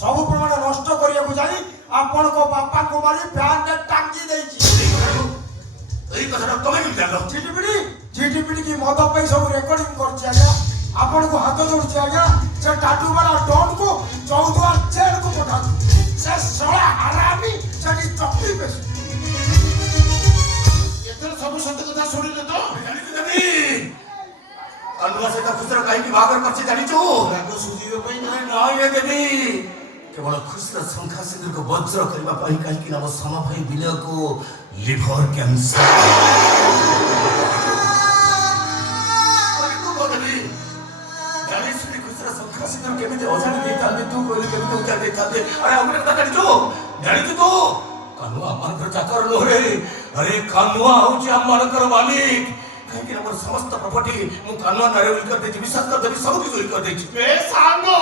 सब प्रमाण नष्ट करिया जाई आपण को बापा को मारी फैन ने टांगी देछि एई कथा तमे केम जानलो जीटीपीडी की मद पे सब रिकॉर्डिंग करछि आजा आपण को हाथ जोड़छि आजा से टाटू वाला डॉन को 14 जेल को पठा से सोला हरामी से चक्की पे एतर सब सत्य कथा सुनिले तो जानि तु देबी अनुवा से खुसरा काई की भागर करछि जानि छु रागो सुजीवे पई ना ये देबी केवल खुसरा संख्या सिंह को वज्र करबा पई काई की नाम समा भाई विलय को लिवर कैंसर को देबी जानि सुनी खुसरा संख्या सिंह केमिते अजान देता तू कोइले केमिते उतार देता अरे हमरे कथा जानि छु जानि तू कानुआ मानकर चाकर लोरे अरे कानुआ होची हम मानकर मालिक कहीं कि हमर समस्त प्रॉपर्टी मु कानुआ नारे उल कर देछि विश्वास कर देछि सब कुछ उल कर देछि बे सांगो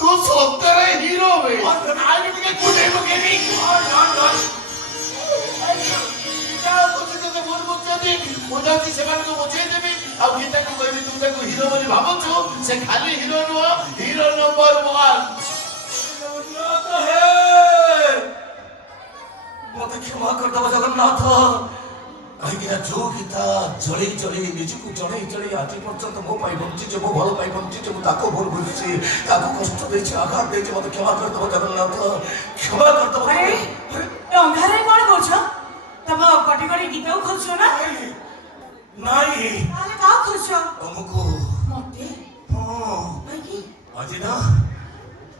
तू सोतरे हीरो बे आई के कुछ है केनी क्या कुछ के बोल बोलछी मोजाची सेमान को बोझे देबी आ गीता को कहबी तू ताको हीरो बोली भाबछु से खाली हीरो नो हीरो नंबर 1 तो है मते क्षमा कर दब जगन्नाथ कहीं जो गीता जड़े जड़े निजको जड़े जड़े आज पर्यंत मो पाई बंची मो भल पाई बंची ताको भूल बुझी ताको कष्ट देछि आघात देछि मते क्षमा कर दब जगन्नाथ क्षमा कर दब अरे अंधारे कोन करछ तब कटी कटी गीता खोजछ ना नाही अरे का खोजछ हमको मते हां भाई की आज ना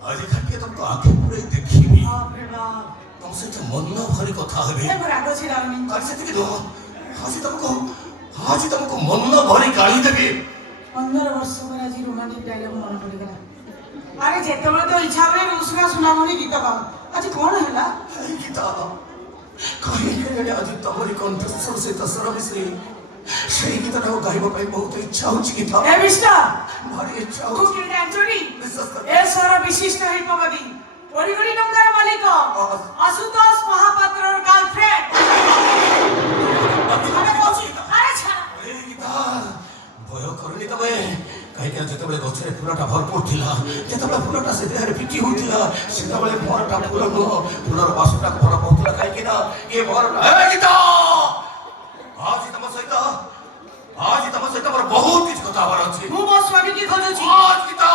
आज खाके तुमको आंखें पूरे देखिबी बाप रे बाप तुम से तो मन न भरी कथा हेबे ए रागो छिराउनी कर से कि दो हाजी तुमको मन न भरी गाली देबी 15 वर्ष पर आज रोमांटिक डायलॉग मन पड़ी गला अरे जेतबे तो इच्छा होय उसका सुनामणी गीत गाओ आज कोन हैला गीता कहीं के आज तमरी कंठस्वर से तसर मिश्री সেই গীতটা গাইবা পাই বহুত ইচ্ছা হচ্ছে গীতা এ মিস্টার ভারি ইচ্ছা তু কি ডান্সরি বিশ্বাস কর এ সারা বিশিষ্ট শিল্পপতি পরিগণি নঙ্গার মালিক আশুতোষ মহাপাত্রর গার্লফ্রেন্ড আরে ছাড়া এই গীতা ভয় করনি তবে কাইকে যেতবেলে গছরে ফুলটা ভরপুর থিলা যেতবেলে ফুলটা সে দেহরে পিটি হইতিলা সেতবেলে ভরটা ফুল ন ফুলর বাসটা ভর পৌতলা কাইকে না এ ভরটা এ গীতা आज तम सहित मोर बहुत किछ कथा हबार अछि मु बो स्वामी की खोजछि आज गीता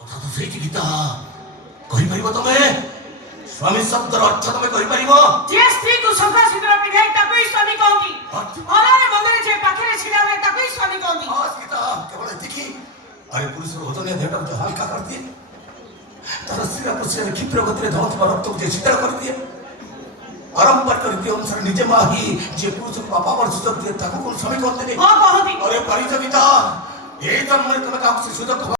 कथा तो सही गीता कहि परिबो तमे स्वामी शब्द अर्थ तमे कहि परिबो जे स्त्री को संख्या सिंदूर पिधाई ताको स्वामी कहंगी अरे मंदिर जे पाखरे छिड़ा है ताको स्वामी कहंगी आज गीता केवल देखी अरे पुरुष रो होतने देहटा जो हल्का कर दिए तार सिरा पुष्य क्षिप्र गतिरे धौत रक्त को जे छितर कर दिए परंपर करती अनुसार निजे माही जे पुरुष पापा पर सुजक दिए ताको कोन स्वामी कहते नहीं हां कहती अरे परिजनिता ए जन्म में तमे का सुजक